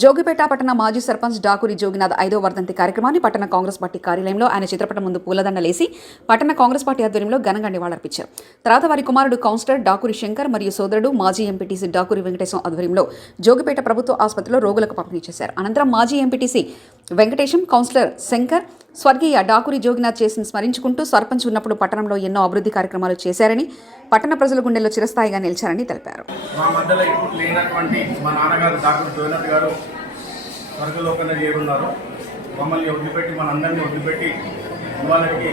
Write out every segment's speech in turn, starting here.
జోగిపేట పట్టణ మాజీ సర్పంచ్ డాకూరి జోగినాథ్ ఐదో వర్ధంతి కార్యక్రమాన్ని పట్టణ కాంగ్రెస్ పార్టీ కార్యాలయంలో ఆయన చిత్రపటం ముందు పూలదండలేసి పట్టణ కాంగ్రెస్ పార్టీ ఆధ్వర్యంలో ఘనంగా నివాళులర్పించారు. తర్వాత వారి కుమారుడు కౌన్సిలర్ డాకూరి శంకర్ మరియు సోదరుడు మాజీ ఎంపీటీసీ డాకూరి వెంకటేశం ఆధ్వర్యంలో జోగిపేట ప్రభుత్వ ఆసుపత్రిలో రోగులకు పంపిణీ చేశారు. అనంతరం మాజీ ఎంపీటీసీ వెంకటేశం కౌన్సిలర్ శంకర్ స్వర్గీయ డాకూరి జోగినాథ్ చేసిన స్మరించుకుంటూ సర్పంచ్ ఉన్నప్పుడు పట్టణంలో ఎన్నో అభివృద్ధి కార్యక్రమాలు చేశారని పట్టణ ప్రజల గుండెల్లో చిరస్థాయిగా నిలిచారని తెలిపారు. మా మధ్యలో ఇప్పుడు లేనటువంటి మా నాన్నగారు డాక్టర్ గారు స్వర్గలోకంలో చేరున్నారు. మమ్మల్ని వదిలిపెట్టి మనందరినీ వదిలిపెట్టి ఇవాళకి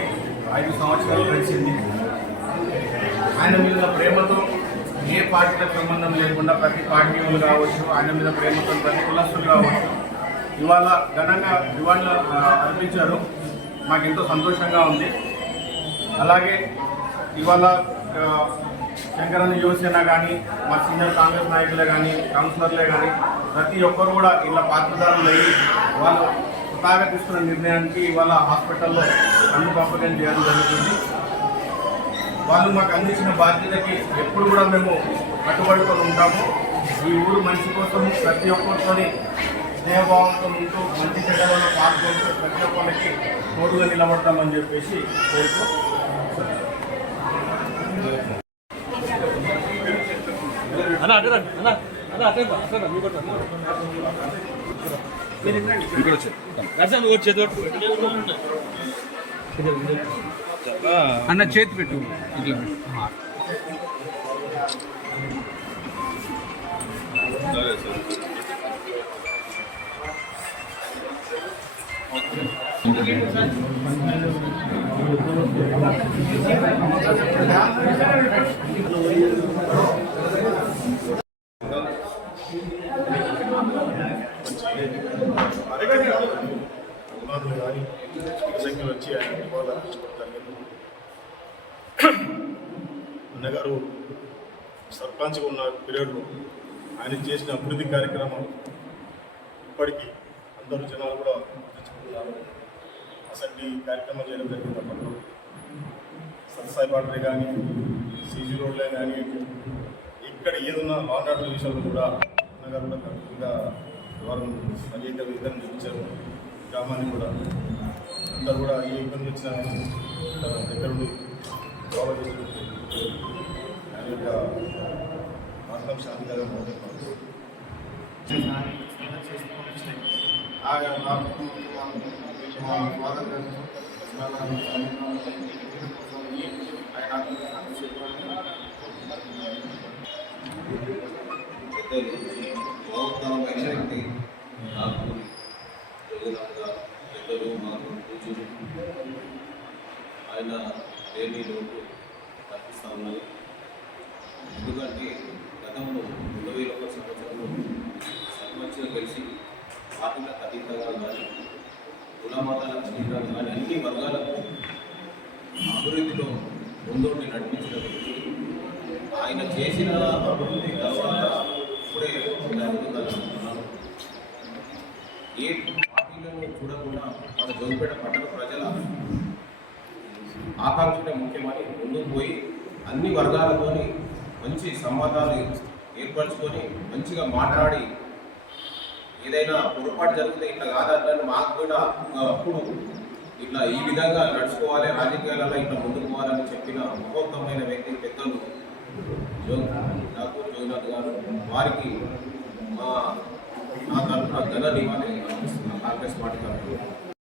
ఐదు సంవత్సరాలు గడిచింది. ఆయన మీద ప్రేమతో ఏ పార్టీలకు సంబంధం లేకుండా ప్రతి పార్టీ వాళ్ళు కావచ్చు ఆయన మీద ప్రేమతో ప్రతి కులస్తులు కావచ్చు ఇవాళ ఘనంగా నివాళులు అర్పించారు. మాకెంతో సంతోషంగా ఉంది. అలాగే ఇవాళ శంకరన్న యువసేన కానీ మా సీనియర్ కాంగ్రెస్ నాయకులే కానీ కౌన్సిలర్లే కానీ ప్రతి ఒక్కరు కూడా ఇలా పాత్రదారులు అయ్యి వాళ్ళు స్వతహాగా తీసుకున్న నిర్ణయానికి ఇవాళ హాస్పిటల్లో కన్ను పంపకం చేయడం జరుగుతుంది. వాళ్ళు మాకు అందించిన బాధ్యతకి ఎప్పుడు కూడా మేము కట్టుబడుకొని ఉంటాము. ఈ ఊరు మంచి కోసం ప్రతి ఒక్కరితోని స్నేహభావంతో ఉంటూ మంచి చెడ్డలలో పాల్గొంటూ ప్రతి ఒక్కరికి తోడుగా నిలబడతామని చెప్పేసి కోరుతూ అన్న రండి అన్న అన్న. ఇక్కడ వచ్చి నరసింహ మీరు చేతి పెట్టు. అన్న చేతి పెట్టు ఇట్లా కానీ సంఖ్యలు వచ్చి ఆయన నివాళులు అర్పించడం జరిగింది అన్నగారు సర్పంచ్గా ఉన్న పీరియడ్లో ఆయన చేసిన అభివృద్ధి కార్యక్రమాలు ఇప్పటికీ అందరూ జనాలు కూడా గుర్తించుకుంటున్నారు. అసలు ఈ చేయడం జరిగింది అప్పట్లో. సత్సాయి బాటలే కానీ సీజీ రోడ్లే కానీ ఇక్కడ ఏదన్నా మాట్లాడే విషయంలో కూడా అన్నగారు కూడా కరెక్ట్గా వారు అనేక విధంగా చూపించారు. గ్రామాన్ని కూడా. అందరూ కూడా ఏ ఇబ్బంది వచ్చినా దగ్గర తన ఫాలో చేసి ఆయన యొక్క మార్గం శాంతిగా మోదన్నారు పెద్దలు నాకు పెద్దలు మాకు ఆయన లేని లోటు కల్పిస్తా ఉన్నది పార్టీలకు అతీతంగా కానీ కులమతాలకు అతీతంగా కానీ అన్ని వర్గాలకు అభివృద్ధిలో ముందోటి నడిపించిన వ్యక్తి ఆయన చేసిన అభివృద్ధి తర్వాత ఇప్పుడే జరుగుతున్నాను ఏ పార్టీలను చూడకుండా మన జోగిపేట పట్టణ ప్రజల ఆకాంక్షనే ముఖ్యమని ముందుకు పోయి అన్ని వర్గాలతోని మంచి సంవాదాలు ఏర్పరచుకొని మంచిగా మాట్లాడి ఏదైనా పొరపాటు జరిగితే ఇట్లా కాదంటే మాకు కూడా అప్పుడు ఇట్లా ఈ విధంగా నడుచుకోవాలి రాజకీయాలలో ఇట్లా ముందుకు పోవాలని చెప్పిన మహోత్తమైన వ్యక్తి పెద్దలు జో ఠాకూర్ జగన్నాథ్ గారు. వారికి మా నా తరఫున ఘన నివాళి కాంగ్రెస్ పార్టీ తరఫున